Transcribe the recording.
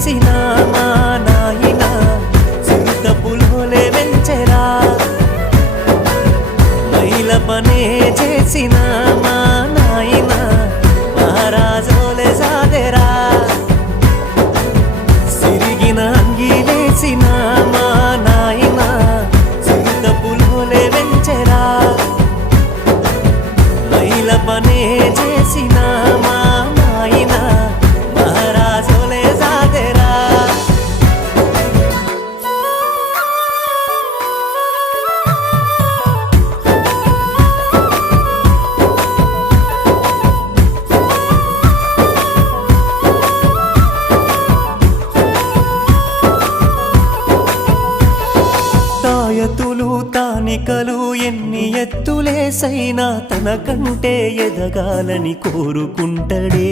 చేసిన మా నాయన చిరుత పులోలే వెంచెరా మైల పనే చేసిన మా నాయన మహారాజోలే సాదెరా సిరిగిన అంగిలేసిన మా నాయన చిరుత పులోలే వెంచెరా మైల పనే చేసిన మా నాయన మహారాజోలే సాదెరా తాయతులు తానికలు ఎన్ని ఎత్తులేసైనా తనకంటే ఎదగాలని కోరుకుంటడే